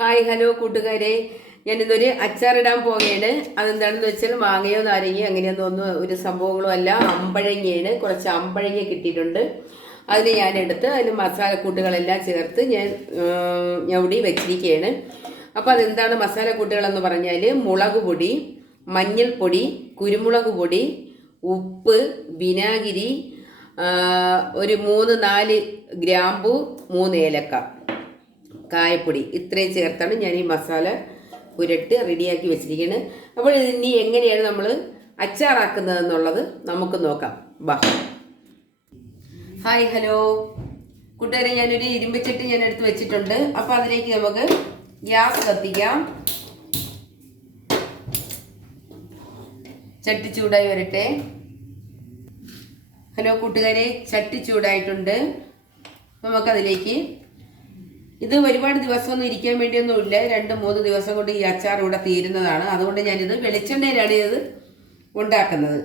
Hi hello കൂട്ടുകാരെ, ഞാനിന്നൊരു അച്ചാറിടാൻ പോവുകയാണ്. അതെന്താണെന്ന് വെച്ചാൽ മാങ്ങയോ നാരങ്ങയോ അങ്ങനെയൊന്നും ഒരു സംഭവങ്ങളും അല്ല, അമ്പഴങ്ങയാണ്. കുറച്ച് അമ്പഴങ്ങ കിട്ടിയിട്ടുണ്ട്. അതിന് ഞാനെടുത്ത് അതിൽ മസാലക്കൂട്ടുകളെല്ലാം ചേർത്ത് ഞാൻ ഞവടി വെച്ചിരിക്കുകയാണ്. അപ്പോൾ അതെന്താണ് മസാലക്കൂട്ടുകളെന്ന് പറഞ്ഞാൽ മുളക് പൊടി, മഞ്ഞൾപ്പൊടി, കുരുമുളക് പൊടി, ഉപ്പ്, വിനാഗിരി, ഒരു 3-4 ഗ്രാമ്പു, 3 ഏലക്ക, കായപ്പൊടി, ഇത്രയും ചേർത്താണ് ഞാൻ ഈ മസാല പുരട്ടി റെഡിയാക്കി വെച്ചിരിക്കുന്നത്. അപ്പോൾ ഇനി എങ്ങനെയാണ് നമ്മൾ അച്ചാറാക്കുന്നതെന്നുള്ളത് നമുക്ക് നോക്കാം. ബാ. ഹായ് ഹലോ കൂട്ടുകാരെ, ഞാനൊരു ഇരുമ്പച്ചട്ടി ഞാൻ എടുത്ത് വെച്ചിട്ടുണ്ട്. അപ്പോൾ അതിലേക്ക് നമുക്ക് ഗ്യാസ് കത്തിക്കാം. ചട്ടി ചൂടായി വരട്ടെ. ഹലോ കൂട്ടുകാരെ, ചട്ടി ചൂടായിട്ടുണ്ട്. നമുക്കതിലേക്ക്, ഇത് ഒരുപാട് ദിവസമൊന്നും ഇരിക്കാൻ വേണ്ടിയൊന്നുമില്ല, 2-3 ദിവസം കൊണ്ട് ഈ അച്ചാർ ഇവിടെ തീരുന്നതാണ്. അതുകൊണ്ട് ഞാനിത് വെളിച്ചെണ്ണയിലാണ് ഇത് ഉണ്ടാക്കുന്നത്.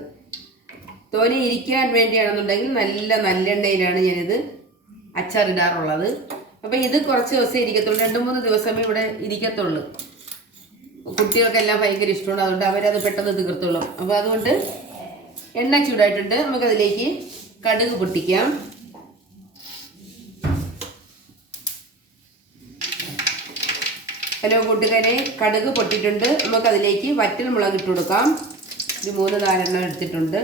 തോനെ ഇരിക്കാൻ വേണ്ടിയാണെന്നുണ്ടെങ്കിൽ നല്ല നല്ലെണ്ണയിലാണ് ഞാനിത് അച്ചാർ ഇടാറുള്ളത്. അപ്പോൾ ഇത് കുറച്ച് ദിവസം ഇരിക്കത്തുള്ളൂ, 2-3 ദിവസമേ ഇവിടെ ഇരിക്കത്തുള്ളൂ. കുട്ടികൾക്കെല്ലാം ഭയങ്കര ഇഷ്ടമാണ്, അതുകൊണ്ട് അവരത് പെട്ടെന്ന് തീർത്തുള്ളൂ. അപ്പോൾ അതുകൊണ്ട് എണ്ണ ചൂടായിട്ടുണ്ട്. നമുക്കതിലേക്ക് കടുക് പൊട്ടിക്കാം. ഹലോ കൂട്ടുകാരെ, കടുക് പൊട്ടിയിട്ടുണ്ട്. നമുക്കതിലേക്ക് വറ്റൽ മുളക് ഇട്ട് കൊടുക്കാം. ഒരു 3-4 എടുത്തിട്ടുണ്ട്.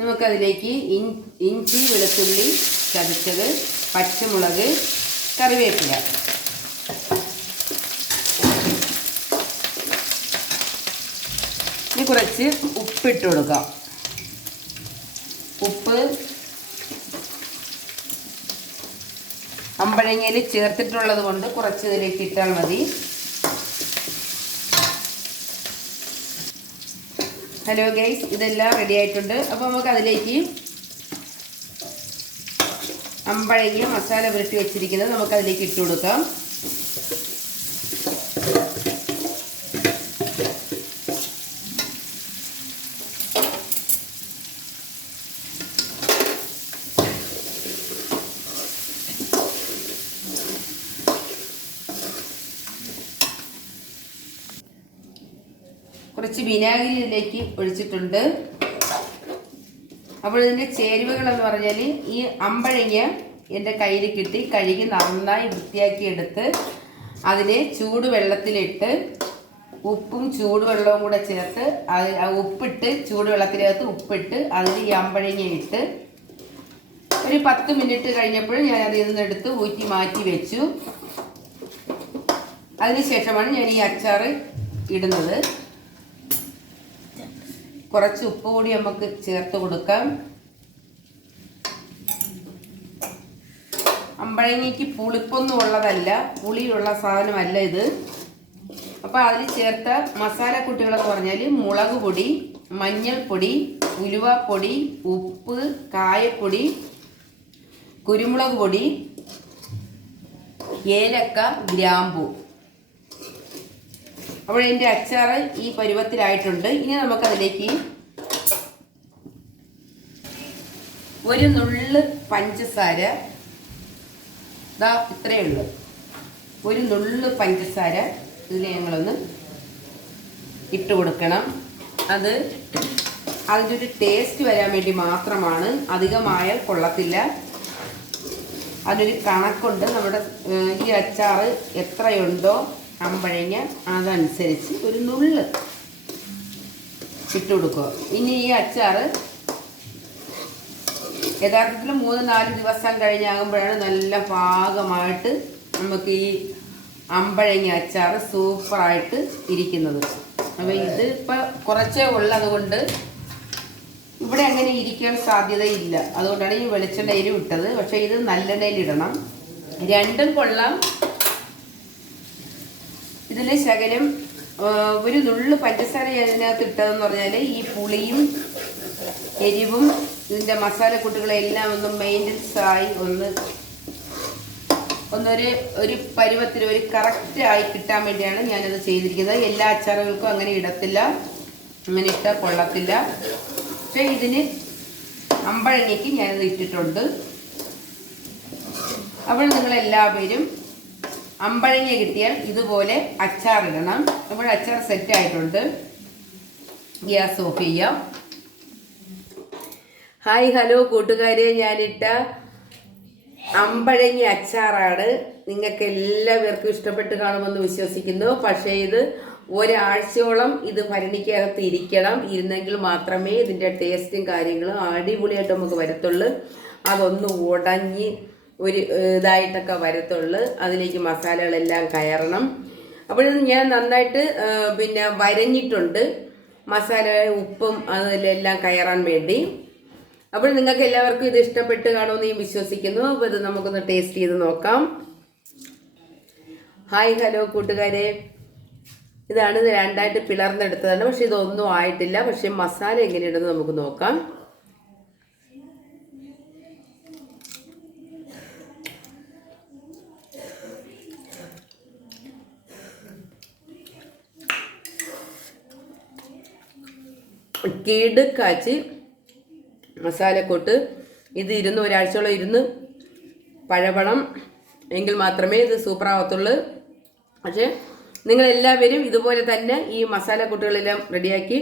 നമുക്കതിലേക്ക് ഇഞ്ചി, വെളുത്തുള്ളി ചതച്ചത്, പച്ചമുളക്, കറിവേപ്പില, ഇനി കുറച്ച് ഉപ്പിട്ട് കൊടുക്കാം. ഉപ്പ് അമ്പഴങ്ങയിൽ ചേർത്തിട്ടുള്ളത് കൊണ്ട് കുറച്ച് ഇതിലേക്ക് ഇട്ടാൽ മതി. ഹലോ ഗൈസ്, ഇതെല്ലാം റെഡി ആയിട്ടുണ്ട്. അപ്പോൾ നമുക്ക് അതിലേക്ക് അമ്പഴങ്ങ മസാല പുരട്ടി വെച്ചിരിക്കുന്നത് നമുക്കതിലേക്ക് ഇട്ട് കൊടുക്കാം. കുറച്ച് വിനാഗിരി ഇതിലേക്ക് ഒഴിച്ചിട്ടുണ്ട്. അപ്പോൾ ഇതിൻ്റെ ചേരുവകളെന്ന് പറഞ്ഞാൽ, ഈ അമ്പഴങ്ങ എൻ്റെ കയ്യിൽ കിട്ടി കഴുകി നന്നായി വൃത്തിയാക്കി എടുത്ത് അതിനെ ചൂടുവെള്ളത്തിലിട്ട് ഉപ്പും ചൂടുവെള്ളവും കൂടെ ചേർത്ത് ഉപ്പിട്ട് ചൂടുവെള്ളത്തിനകത്ത് ഉപ്പിട്ട് അതിൽ ഈ അമ്പഴങ്ങ ഇട്ട് ഒരു 10 മിനിറ്റ് കഴിഞ്ഞപ്പോൾ ഞാൻ അതിൽ നിന്നെടുത്ത് ഊറ്റി മാറ്റി വെച്ചു. അതിനുശേഷമാണ് ഞാൻ ഈ അച്ചാർ ഇടുന്നത്. കുറച്ച് ഉപ്പ് കൂടി നമുക്ക് ചേർത്ത് കൊടുക്കാം. അമ്പഴങ്ങയ്ക്ക് പുളിപ്പൊന്നും ഉള്ളതല്ല, പുളിയുള്ള സാധനമല്ല ഇത്. അപ്പോൾ അതിൽ ചേർത്ത മസാലക്കൂട്ടുകളെന്ന് പറഞ്ഞാൽ മുളക് പൊടി, മഞ്ഞൾപ്പൊടി, ഉലുവാപ്പൊടി, ഉപ്പ്, കായപ്പൊടി, കുരുമുളക് പൊടി, ഏലക്ക, ഗ്രാമ്പു. അപ്പോൾ എൻ്റെ അച്ചാർ ഈ പരുവത്തിലായിട്ടുണ്ട്. ഇനി നമുക്കതിലേക്ക് ഒരു നുള്ള് പഞ്ചസാര, ഇതാ ഇത്രയേ ഉള്ളൂ, ഒരു നുള്ള് പഞ്ചസാര ഇതിൽ ഞങ്ങളൊന്ന് ഇട്ട് കൊടുക്കണം. അത് അതിൻ്റെ ഒരു ടേസ്റ്റ് വരാൻ വേണ്ടി മാത്രമാണ്, അധികമായാൽ കൊള്ളത്തില്ല. അതിനൊരു കണക്കുണ്ട്. നമ്മുടെ ഈ അച്ചാർ എത്രയുണ്ടോ അമ്പഴങ്ങ അതനുസരിച്ച് ഒരു നുള്ള് ഇട്ട് കൊടുക്കുക. ഇനി ഈ അച്ചാർ യഥാർത്ഥത്തിൽ 3-4 ദിവസം കഴിഞ്ഞാകുമ്പോഴാണ് നല്ല പാകമായിട്ട് നമുക്ക് ഈ അമ്പഴങ്ങ അച്ചാർ സൂപ്പറായിട്ട് ഇരിക്കുന്നത്. അപ്പോൾ ഇത് ഇപ്പോൾ കുറച്ചേ ഉള്ളത് കൊണ്ട് ഇവിടെ അങ്ങനെ ഇരിക്കാൻ സാധ്യതയില്ല. അതുകൊണ്ടാണ് ഈ വെളിച്ചെണ്ണയിൽ ഇട്ടത്. പക്ഷേ ഇത് നല്ലെണ്ണയിലിടണം, രണ്ടും കൊള്ളാം. ഇതിൽ ശകലം ഒരു നുള്ള് പഞ്ചസാര അതിനകത്ത് ഇട്ടതെന്ന് പറഞ്ഞാൽ ഈ പുളിയും എരിവും ഇതിൻ്റെ മസാലക്കൂട്ടുകളെല്ലാം ഒന്ന് മെയിൻ്റനൻസ് ആയി ഒരു പരുവത്തിൽ ഒരു കറക്റ്റ് ആയി കിട്ടാൻ വേണ്ടിയാണ് ഞാനത് ചെയ്തിരിക്കുന്നത്. എല്ലാ അച്ചാറുകൾക്കും അങ്ങനെ ഇടത്തില്ല. അങ്ങനെ ഇട്ടാൽ കൊള്ളത്തില്ല. പക്ഷേ ഇതിന് അമ്പഴങ്ങയ്ക്ക് ഞാനിത് ഇട്ടിട്ടുണ്ട്. അപ്പോൾ നിങ്ങളെല്ലാവരും അമ്പഴങ്ങ കിട്ടിയാൽ ഇതുപോലെ അച്ചാറിടണം. അപ്പോൾ അച്ചാർ സെറ്റായിട്ടുണ്ട്. ഗ്യാസ് ഓഫ് ചെയ്യാം. ഹായ് ഹലോ കൂട്ടുകാരെ, ഞാനിട്ട അമ്പഴങ്ങ അച്ചാറാണ്. നിങ്ങൾക്ക് എല്ലാവർക്കും ഇഷ്ടപ്പെട്ട് കാണുമെന്ന് വിശ്വസിക്കുന്നു. പക്ഷേ ഇത് ഒരാഴ്ചയോളം ഇത് ഭരണിക്കകത്ത് ഇരുന്നെങ്കിൽ മാത്രമേ ഇതിൻ്റെ ടേസ്റ്റും കാര്യങ്ങളും അടിപൊളിയായിട്ട് നമുക്ക് വരത്തുള്ളൂ. അതൊന്ന് ഉടഞ്ഞ് ഒരു ഇതായിട്ടൊക്കെ വരത്തുള്ളൂ. അതിലേക്ക് മസാലകളെല്ലാം കയറണം. അപ്പോഴിത് ഞാൻ നന്നായിട്ട് വരഞ്ഞിട്ടുണ്ട്, മസാല ഉപ്പും അതിലെല്ലാം കയറാൻ വേണ്ടി. അപ്പോൾ നിങ്ങൾക്ക് എല്ലാവർക്കും ഇത് ഇഷ്ടപ്പെട്ട് കാണുമെന്ന് ഞാൻ വിശ്വസിക്കുന്നു. അപ്പോൾ ഇത് നമുക്കൊന്ന് ടേസ്റ്റ് ചെയ്ത് നോക്കാം. ഹായ് ഹലോ കൂട്ടുകാരെ, ഇതാണ് ഇത് രണ്ടായിട്ട് പിളർന്നെടുത്തതാണ്. പക്ഷെ ഇതൊന്നും ആയിട്ടില്ല. പക്ഷെ മസാല എങ്ങനെയുണ്ടെന്ന് നമുക്ക് നോക്കാം. കിടുക്കാച്ചി മസാലക്കൂട്ട്. ഇത് ഒരാഴ്ചയോളം പഴവണം എങ്കിൽ മാത്രമേ ഇത് സൂപ്പറാവത്തുള്ളൂ. പക്ഷേ നിങ്ങളെല്ലാവരും ഇതുപോലെ തന്നെ ഈ മസാലക്കൂട്ടുകളെല്ലാം റെഡിയാക്കി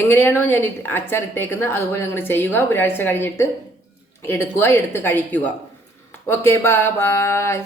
എങ്ങനെയാണോ ഞാൻ അച്ചാർ ഇട്ടേക്കുന്നത് അതുപോലെ നിങ്ങൾ ചെയ്യുക. ഒരാഴ്ച കഴിഞ്ഞിട്ട് എടുത്ത് കഴിക്കുക. Okay, by.